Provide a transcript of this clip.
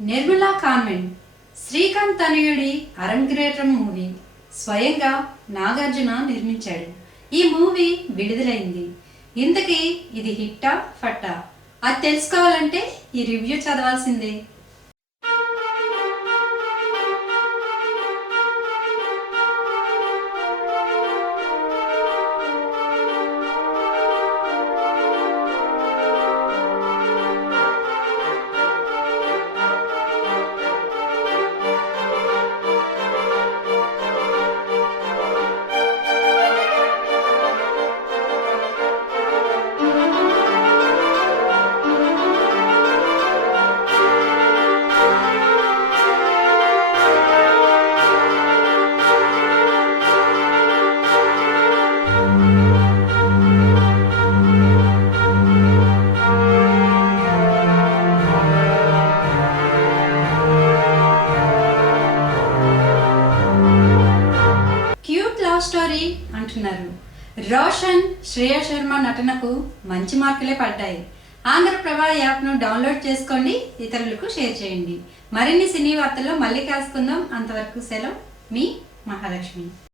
Nirmala convent. Srikanth తనయుడి అరంగేట్రం movie స్వయంగా నాగార్జున నిర్మించాడు. ఈ మూవీ విడుదలైంది. ఇంతకీ ఇది హిట్టా ఫట్టా? అది తెలుసుకోవాలంటే ఈ రివ్యూ చదవాల్సిందే. లవ్ స్టోరీ అంటున్నారు. రోషన్ శ్రేయ శర్మ నటనకు మంచి మార్కులే పడ్డాయి. ఆంధ్రప్రభ యాప్ను డౌన్లోడ్ చేసుకోండి ఇతరులకు షేర్ చేయండి. మరిన్ని సినీ వార్తల్లో మళ్ళీ కలుసుకుందాం. అంతవరకు సెలవు మీ మహాలక్ష్మి.